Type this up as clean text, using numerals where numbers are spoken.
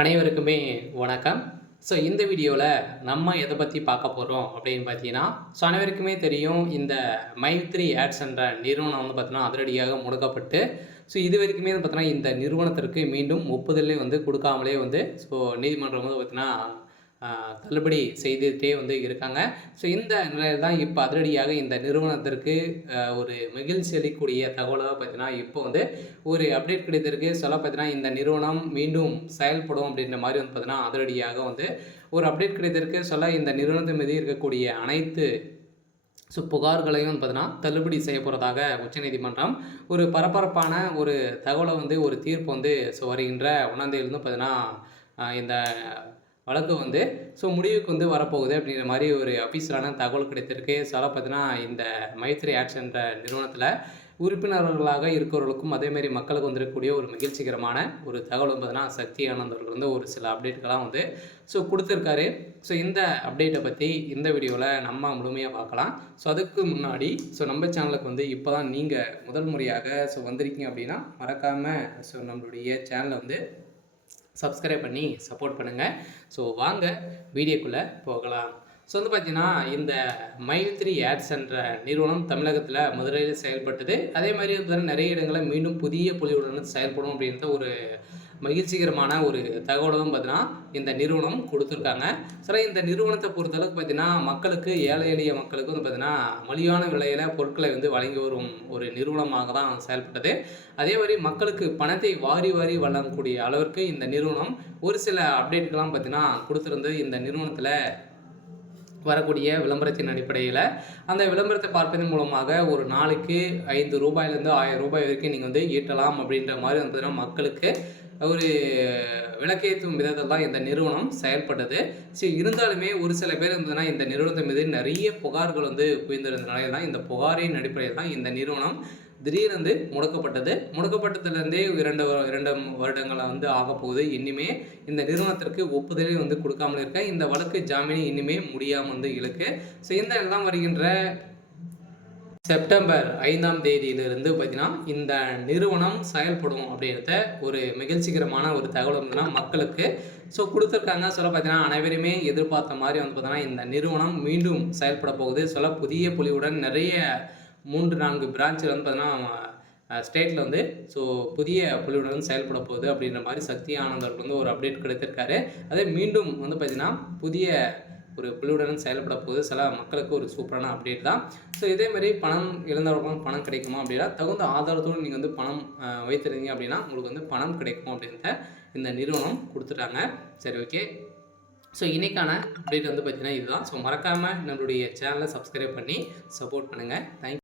அனைவருக்குமே வணக்கம். ஸோ இந்த வீடியோவில் நம்ம எதை பற்றி பார்க்க போகிறோம் அப்படின்னு பார்த்தீங்கன்னா, அனைவருக்குமே தெரியும் இந்த மைத்ரி ஆட்ஸ் என்ற நிறுவனம் வந்து பார்த்தீங்கன்னா அதிரடியாக முடக்கப்பட்டு, இது வரைக்குமே வந்து பார்த்தீங்கன்னா இந்த நிறுவனத்திற்கு மீண்டும் ஒப்புதலே வந்து கொடுக்காமலே வந்து நீதிமன்றம் வந்து பார்த்தீங்கன்னா தள்ளுபடி செய்துட்டே வந்து இருக்காங்க. இந்த நிலையில் தான் இப்போ அதிரடியாக இந்த நிறுவனத்திற்கு ஒரு மகிழ்ச்சி அளிக்கக்கூடிய தகவலாக பார்த்தீங்கன்னா, இப்போ வந்து ஒரு அப்டேட் கிடைத்திருக்கு. பார்த்தீங்கன்னா, இந்த நிறுவனம் மீண்டும் செயல்படும் அப்படின்ற மாதிரி வந்து பார்த்தீங்கன்னா, அதிரடியாக வந்து ஒரு அப்டேட் கிடைத்திருக்கு. இந்த நிறுவனத்தின் மீது இருக்கக்கூடிய அனைத்து புகார்களையும் வந்து பார்த்தீங்கன்னா, தள்ளுபடி செய்ய போறதாக உச்சநீதிமன்றம் ஒரு பரபரப்பான ஒரு தகவலை வந்து ஒரு தீர்ப்பு வந்து வருகின்ற 1ஆம் தேதியிலிருந்து பார்த்தீங்கன்னா, இந்த வழக்கு வந்து முடிவுக்கு வந்து வரப்போகுது அப்படிங்கிற மாதிரி ஒரு அஃபீஷியலான தகவல் கிடைத்திருக்கு. பார்த்தீங்கன்னா, இந்த மைத்ரி ஆட்ஸ் என்ற நிறுவனத்தில உறுப்பினர்களாக இருக்கிறவர்களுக்கும் அதேமாரி மக்களுக்கு வந்திருக்கக்கூடிய ஒரு மகிழ்ச்சிகரமான ஒரு தகவல் வந்து பார்த்தீங்கன்னா, சக்தி ஆனந்த் அவர்கள் வந்து ஒரு சில அப்டேட்டுகள்லாம் வந்து குடுத்துருக்காரு. இந்த அப்டேட்டை பற்றி இந்த வீடியோவில் நம்ம முழுமையாக பார்க்கலாம். அதுக்கு முன்னாடி நம்ம சேனலுக்கு வந்து இப்போ தான் நீங்கள் முதல் முறையாக வந்திருக்கீங்க அப்படின்னா, மறக்காமல் நம்மளுடைய சேனலை வந்து சப்ஸ்கிரைப் பண்ணி சப்போர்ட் பண்ணுங்கள். வாங்க வீடியோக்குள்ளே போகலாம். வந்து பார்த்தீங்கன்னா, இந்த மைத்ரி ஆட்ஸ் என்ற நிறுவனம் தமிழகத்தில் மதுரையில் செயல்பட்டது. அதே மாதிரி வந்து நிறைய இடங்களில் மீண்டும் புதிய பொலிவுடன் செயல்படும் அப்படின்ற ஒரு மகிழ்ச்சிகரமான ஒரு தகவலும் பார்த்தீங்கன்னா, இந்த நிறுவனம் கொடுத்துருக்காங்க. இந்த நிறுவனத்தை பொறுத்தளவுக்கு பார்த்தீங்கன்னா, மக்களுக்கு ஏழை எளிய மக்களுக்கு வந்து பார்த்தீங்கன்னா, மலிவான விலையில் பொருட்களை வந்து வழங்கி வரும் ஒரு நிறுவனமாக தான் செயல்பட்டது. அதே மாதிரி மக்களுக்கு பணத்தை வாரி வாரி வழங்கக்கூடிய அளவிற்கு இந்த நிறுவனம் ஒரு சில அப்டேட்கள்லாம் பார்த்தீங்கன்னா கொடுத்துருந்து. இந்த நிறுவனத்தில் வரக்கூடிய விளம்பரத்தின் அடிப்படையில் அந்த விளம்பரத்தை பார்ப்பதன் மூலமாக ஒரு நாளைக்கு ரூ. 5லேருந்து ரூ. 1000 வரைக்கும் நீங்கள் வந்து ஈட்டலாம் அப்படின்ற மாதிரி வந்து பார்த்தீங்கன்னா, மக்களுக்கு ஒரு விளக்கேற்றும் விதத்தில் தான் இந்த நிறுவனம் செயல்பட்டது. இருந்தாலுமே ஒரு சில பேர் இருந்ததுன்னா இந்த நிறுவனத்தின் மீது நிறைய புகார்கள் வந்து குவிந்திருந்தனால தான் இந்த புகாரின் அடிப்படையில் தான் இந்த நிறுவனம் திடீரென்று முடக்கப்பட்டது. முடக்கப்பட்டதுலேருந்தே 2 வருடங்கள் வந்து ஆகப்போகுது. இனிமே இந்த நிறுவனத்திற்கு ஒப்புதலே வந்து கொடுக்காமல் இருக்க இந்த வழக்கு ஜாமீன் இனிமே முடியாமல் வந்து இழுக்கு. இந்த எல்லாம் வருகின்ற செப்டம்பர் 5ஆம் தேதியிலிருந்து பார்த்தீங்கன்னா, இந்த நிறுவனம் செயல்படும் அப்படின்றத ஒரு மகிழ்ச்சிகரமான ஒரு தகவல் வந்து மக்களுக்கு கொடுத்துருக்காங்க. பார்த்தீங்கன்னா, அனைவருமே எதிர்பார்த்த மாதிரி வந்து பார்த்தீங்கன்னா, இந்த நிறுவனம் மீண்டும் செயல்பட போகுது. புதிய பொலிவுடன் நிறைய 3-4 பிரான்ச்சில் வந்து பார்த்தீங்கன்னா, ஸ்டேட்டில் வந்து புதிய பொலிவுடன் செயல்பட போகுது அப்படின்ற மாதிரி சக்தி ஆனந்த் அவர்கள் வந்து ஒரு அப்டேட் கிடைத்திருக்காரு. அதே மீண்டும் வந்து பார்த்தீங்கன்னா, புதிய ஒரு குழுவுடன் செயல்பட போகுது. மக்களுக்கு ஒரு சூப்பரான அப்டேட் தான். இதேமாரி பணம் இழந்தவர்களும் பணம் கிடைக்குமா அப்படின்னா, தகுந்த ஆதாரத்தோடு நீங்கள் வந்து பணம் வைத்திருந்தீங்க அப்படின்னா உங்களுக்கு வந்து பணம் கிடைக்கும் அப்படின்றத இந்த நிறுவனம் கொடுத்துட்டாங்க. ஓகே. இன்றைக்கான அப்டேட் வந்து பார்த்தீங்கன்னா இதுதான். மறக்காமல் நம்மளுடைய சேனலை சப்ஸ்கிரைப் பண்ணி சப்போர்ட் பண்ணுங்கள். தேங்க்யூ.